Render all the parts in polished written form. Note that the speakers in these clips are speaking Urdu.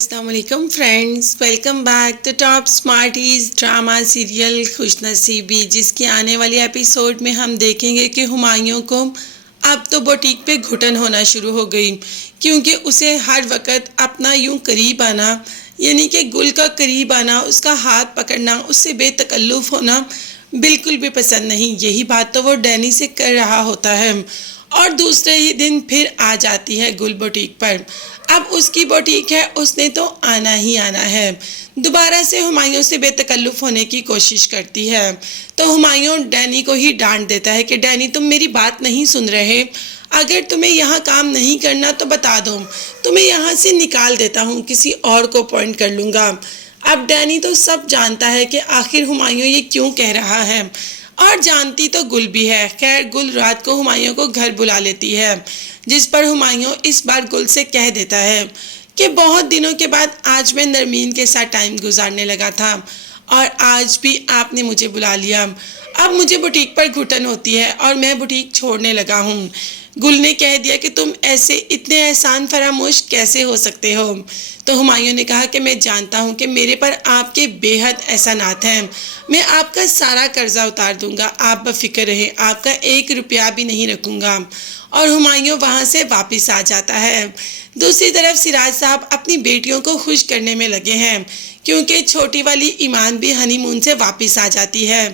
السلام علیکم friends, welcome back to Top Smarties drama serial خوش نصیبی، جس کی آنے والی ایپیسوڈ میں ہم دیکھیں گے کہ ہمایوں کو اب تو بوٹیک پہ گھٹن ہونا شروع ہو گئی، کیونکہ اسے ہر وقت اپنا یوں قریب آنا، یعنی کہ گل کا قریب آنا، اس کا ہاتھ پکڑنا، اس سے بے تکلف ہونا بالکل بھی پسند نہیں۔ یہی بات تو وہ ڈینی سے کر رہا ہوتا ہے، اور دوسرے ہی دن پھر آ جاتی ہے گل بوٹیک پر۔ اب اس کی بوٹیک ہے، اس نے تو آنا ہی آنا ہے۔ دوبارہ سے ہمایوں سے بے تکلف ہونے کی کوشش کرتی ہے تو ہمایوں ڈینی کو ہی ڈانٹ دیتا ہے کہ ڈینی تم میری بات نہیں سن رہے، اگر تمہیں یہاں کام نہیں کرنا تو بتا دو، تمہیں یہاں سے نکال دیتا ہوں، کسی اور کو اپوائنٹ کر لوں گا۔ اب ڈینی تو سب جانتا ہے کہ آخر ہمایوں یہ کیوں کہہ رہا ہے، اور جانتی تو گل بھی ہے۔ خیر گل رات کو ہمایوں کو گھر بلا لیتی ہے، جس پر ہمایوں اس بار گل سے کہہ دیتا ہے کہ بہت دنوں کے بعد آج میں نرمین کے ساتھ ٹائم گزارنے لگا تھا، اور آج بھی آپ نے مجھے بلا لیا۔ اب مجھے بوٹیک پر گھٹن ہوتی ہے اور میں بوٹیک چھوڑنے لگا ہوں۔ گل نے کہہ دیا کہ تم ایسے اتنے احسان فراموش کیسے ہو سکتے ہو؟ تو ہمایوں نے کہا کہ میں جانتا ہوں کہ میرے پر آپ کے بے حد احسانات ہیں، میں آپ کا سارا قرضہ اتار دوں گا، آپ بفکر رہیں، آپ کا 1 روپیہ بھی نہیں رکھوں گا۔ اور ہمایوں وہاں سے واپس آ جاتا ہے۔ دوسری طرف سراج صاحب اپنی بیٹیوں کو خوش کرنے میں لگے ہیں، کیونکہ چھوٹی والی ایمان بھی ہنی مون سے واپس آ جاتی ہے،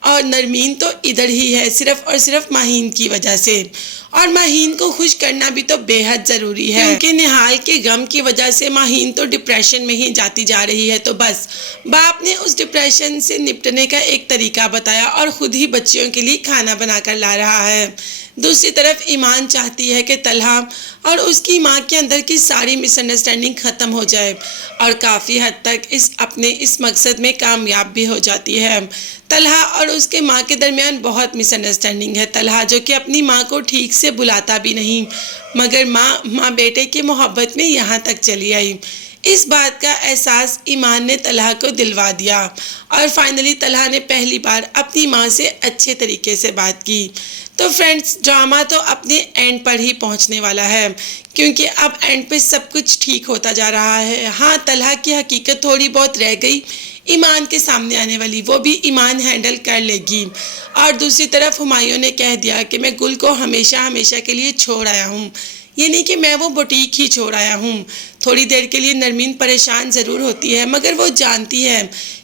اور نرمین تو ادھر ہی ہے صرف اور صرف ماہین کی وجہ سے، اور ماہین کو خوش کرنا بھی تو بے حد ضروری ہے، کیونکہ نہال کے غم کی وجہ سے ماہین تو ڈپریشن میں ہی جاتی جا رہی ہے۔ تو بس باپ نے اس ڈپریشن سے نپٹنے کا ایک طریقہ بتایا اور خود ہی بچیوں کے لیے کھانا بنا کر لا رہا ہے۔ دوسری طرف ایمان چاہتی ہے کہ طلحہ اور اس کی ماں کے اندر کی ساری مس انڈرسٹینڈنگ ختم ہو جائے، اور کافی حد تک اپنے اس مقصد میں کامیاب بھی ہو جاتی ہے۔ طلحہ اور اس کے ماں کے درمیان بہت مس انڈرسٹینڈنگ ہے۔ طلحہ جو کہ اپنی ماں کو ٹھیک سے بلاتا بھی نہیں، مگر ماں بیٹے کی محبت میں یہاں تک چلی آئی۔ اس بات کا احساس ایمان نے طلحہ کو دلوا دیا، اور فائنلی طلحہ نے پہلی بار اپنی ماں سے اچھے طریقے سے بات کی۔ تو فرینڈز ڈرامہ تو اپنے اینڈ پر ہی پہنچنے والا ہے، کیونکہ اب اینڈ پہ سب کچھ ٹھیک ہوتا جا رہا ہے۔ ہاں طلحہ کی حقیقت تھوڑی بہت رہ گئی ایمان کے سامنے آنے والی، وہ بھی ایمان ہینڈل کر لے گی۔ اور دوسری طرف ہمایوں نے کہہ دیا کہ میں گل کو ہمیشہ ہمیشہ کے لیے چھوڑ آیا ہوں، یعنی کہ میں وہ بوٹیک ہی چھوڑ آیا ہوں۔ تھوڑی دیر کے لیے نرمین پریشان ضرور ہوتی ہے، مگر وہ جانتی ہے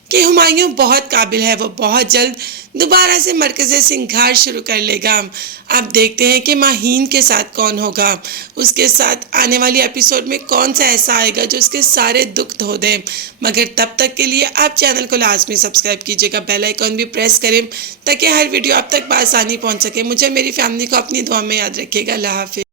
کہ ہمایوں بہت قابل ہے، وہ بہت جلد دوبارہ سے مرکز سنگھار شروع کر لے گا۔ اب دیکھتے ہیں کہ ماہین کے ساتھ کون ہوگا، اس کے ساتھ آنے والی ایپیسوڈ میں کون سا ایسا آئے گا جو اس کے سارے دکھ دھو دے۔ مگر تب تک کے لیے آپ چینل کو لازمی سبسکرائب کیجیے گا، بیل آئیکن بھی پریس کریں تاکہ ہر ویڈیو آپ تک بآسانی پہنچ سکے۔ مجھے میری فیملی کو اپنی دعا میں یاد رکھیے گا۔ اللہ حافظ۔